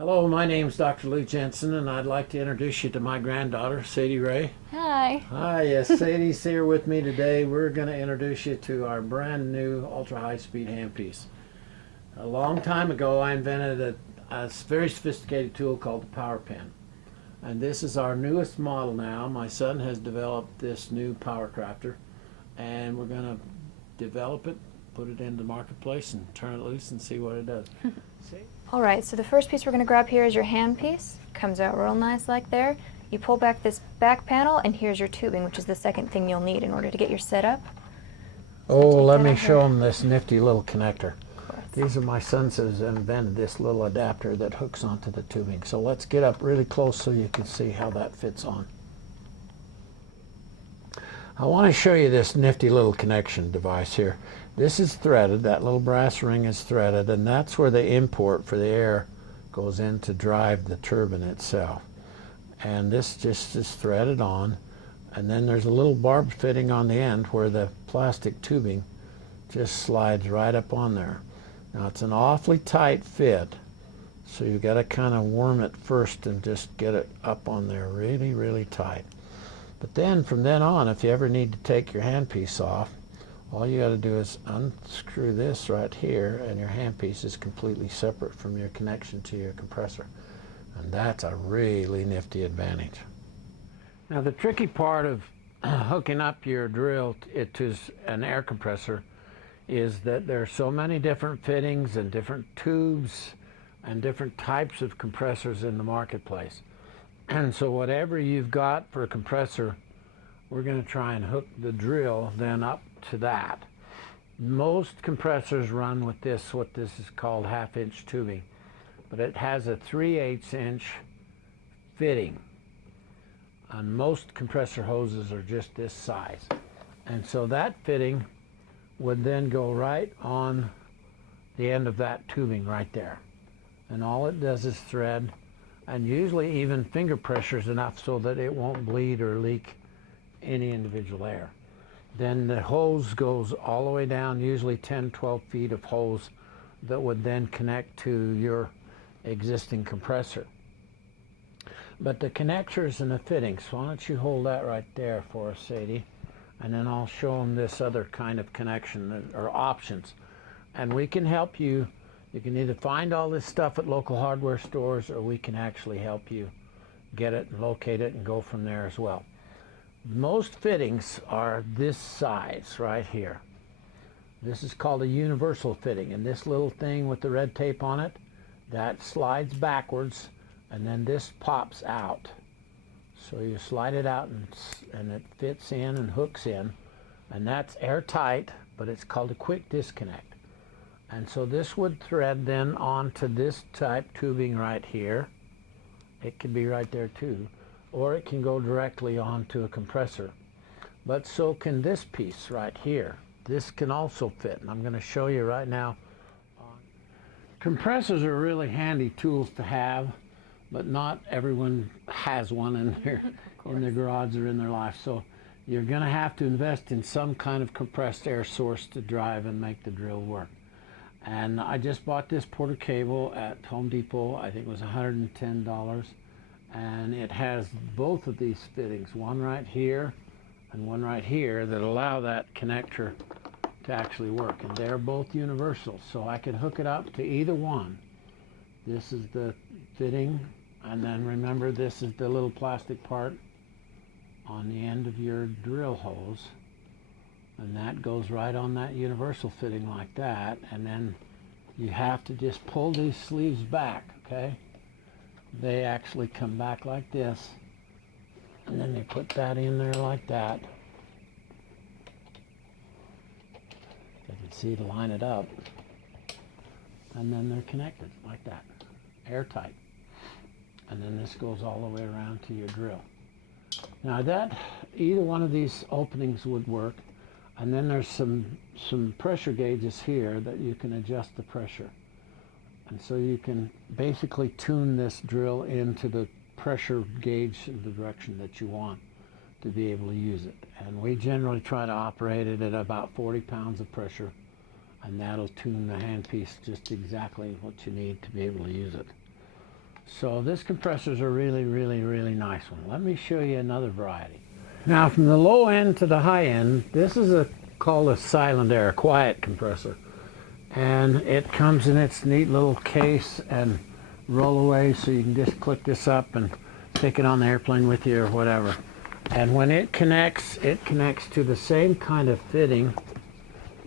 Hello, my name's Dr. Lou Jensen, and I'd like to introduce you to my granddaughter, Sadie Ray. Hi. Hi, yes, Sadie's here with me today. We're going to introduce you to our brand new ultra-high-speed handpiece. A long time ago, I invented a very sophisticated tool called the Power Pen. And this is our newest model now. My son has developed this new Powercrafter, and we're going to develop it, put it into the marketplace, and turn it loose and see what it does. See? All right, so the first piece we're going to grab here is your hand piece. Comes out real nice like there. You pull back this back panel, and here's your tubing, which is the second thing you'll need in order to get your setup. Oh, let me show them this nifty little connector. These are my sons that has invented this little adapter that hooks onto the tubing. So let's get up really close so you can see how that fits on. I want to show you this nifty little connection device here. This is threaded, that little brass ring is threaded, and that's where the import for the air goes in to drive the turbine itself. And this just is threaded on, and then there's a little barb fitting on the end where the plastic tubing just slides right up on there. Now it's an awfully tight fit, so you've got to kind of worm it first and just get it up on there really, really tight. But then from then on, if you ever need to take your handpiece off, all you got to do is unscrew this right here, and your handpiece is completely separate from your connection to your compressor. And that's a really nifty advantage. Now the tricky part of hooking up your drill to an air compressor is that there are so many different fittings and different tubes and different types of compressors in the marketplace. And so whatever you've got for a compressor, we're going to try and hook the drill then up to that. Most compressors run with this, what this is called half-inch tubing, but it has a 3/8 inch fitting. And most compressor hoses are just this size. And so that fitting would then go right on the end of that tubing right there. And all it does is thread, and usually even finger pressure is enough so that it won't bleed or leak any individual air. Then the hose goes all the way down, usually 10-12 feet of hose that would then connect to your existing compressor. But the connectors and the fittings, why don't you hold that right there for us, Sadie, and then I'll show them this other kind of connection or options. And we can help you. You can either find all this stuff at local hardware stores, or we can actually help you get it and locate it and go from there as well. Most fittings are this size right here. This is called a universal fitting, and this little thing with the red tape on it, that slides backwards, and then this pops out. So you slide it out and it fits in and hooks in, and that's airtight, but it's called a quick disconnect. And so this would thread then onto this type tubing right here. It could be right there too, or it can go directly onto a compressor. But so can this piece right here. This can also fit, and I'm going to show you right now. Compressors are really handy tools to have, but not everyone has one in their garage or in their life. So you're going to have to invest in some kind of compressed air source to drive and make the drill work. And I just bought this Porter cable at Home Depot. I think it was $110. And it has both of these fittings, one right here and one right here, that allow that connector to actually work. And they're both universal, so I can hook it up to either one. This is the fitting, and then remember, this is the little plastic part on the end of your drill hose, and that goes right on that universal fitting like that. And then you have to just pull these sleeves back, okay? They actually come back like this, and then they put that in there like that. You can see to line it up, and then they're connected like that, airtight. And then this goes all the way around to your drill. Now that either one of these openings would work, and then there's some pressure gauges here that you can adjust the pressure. And so you can basically tune this drill into the pressure gauge in the direction that you want to be able to use it. And we generally try to operate it at about 40 pounds of pressure, and that'll tune the handpiece just exactly what you need to be able to use it. So this compressor is a really, really, really nice one. Let me show you another variety. Now from the low end to the high end, this is called a silent air, quiet compressor. And it comes in its neat little case and roll away, so you can just click this up and take it on the airplane with you or whatever. And when it connects to the same kind of fitting.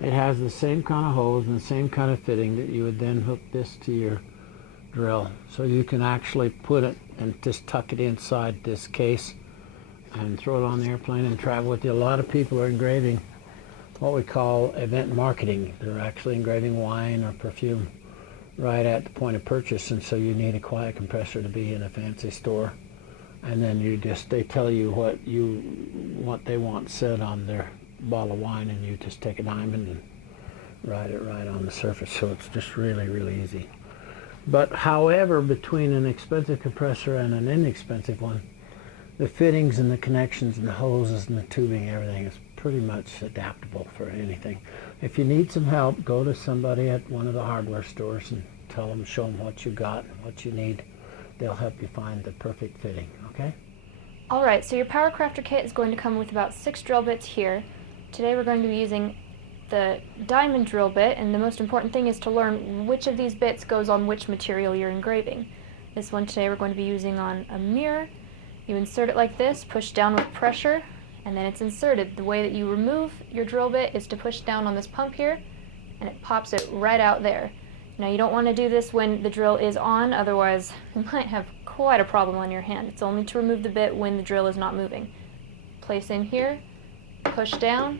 It has the same kind of hose and the same kind of fitting that you would then hook this to your drill. So you can actually put it and just tuck it inside this case and throw it on the airplane and travel with you. A lot of people are engraving what we call event marketing. They're actually engraving wine or perfume right at the point of purchase, and so you need a quiet compressor to be in a fancy store. And then they tell you what they want said on their bottle of wine, and you just take a diamond and write it right on the surface. So it's just really, really easy. But however, between an expensive compressor and an inexpensive one, the fittings and the connections and the hoses and the tubing, everything is pretty much adaptable for anything. If you need some help, go to somebody at one of the hardware stores and show them what you got and what you need. They'll help you find the perfect fitting, okay? All right, so your Powercrafter kit is going to come with about 6 drill bits here. Today we're going to be using the diamond drill bit, and the most important thing is to learn which of these bits goes on which material you're engraving. This one today we're going to be using on a mirror. You insert it like this, push down with pressure, and then it's inserted. The way that you remove your drill bit is to push down on this pump here, and it pops it right out there. Now you don't want to do this when the drill is on, otherwise you might have quite a problem on your hand. It's only to remove the bit when the drill is not moving. Place in here, push down,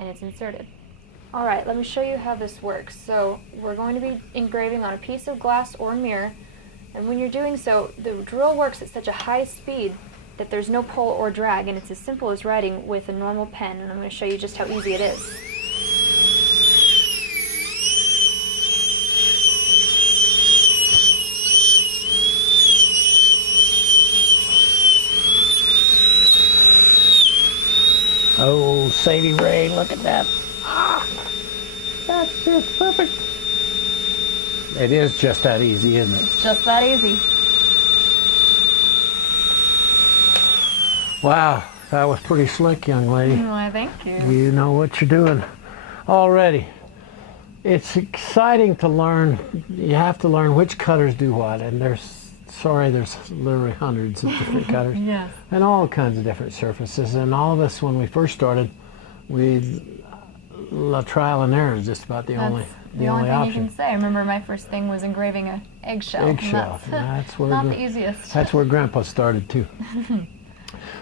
and it's inserted. Alright, let me show you how this works. So we're going to be engraving on a piece of glass or mirror, and when you're doing so, the drill works at such a high speed that there's no pull or drag, and it's as simple as writing with a normal pen, and I'm going to show you just how easy it is. Oh, Sadie Ray, look at that. Ah, that's just perfect. It is just that easy, isn't it? It's just that easy. Wow, that was pretty slick, young lady. Why, thank you. You know what you're doing already. It's exciting to learn. You have to learn which cutters do what, and there's literally hundreds of different cutters. Yes. And all kinds of different surfaces. And all of us, when we first started, trial and error is just about the only thing option. you can say. I remember my first thing was engraving an eggshell. Eggshell. That's where not the easiest. That's where Grandpa started too.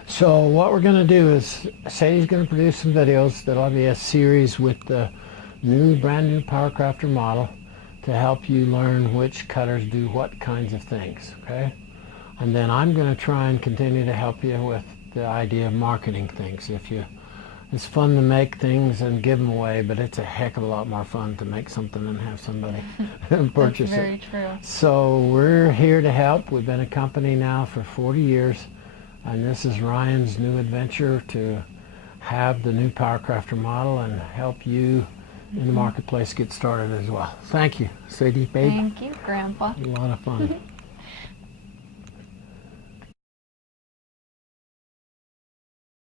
So what we're going to do is Sadie's going to produce some videos. That'll be a series with the brand new Powercrafter model to help you learn which cutters do what kinds of things, okay? And then I'm going to try and continue to help you with the idea of marketing things. It's fun to make things and give them away, but it's a heck of a lot more fun to make something and have somebody purchase it. That's very true. So we're here to help. We've been a company now for 40 years, and this is Ryan's new adventure to have the new Powercrafter model and help you in the marketplace get started as well. Thank you, Sadie, babe. Thank you, Grandpa. A lot of fun.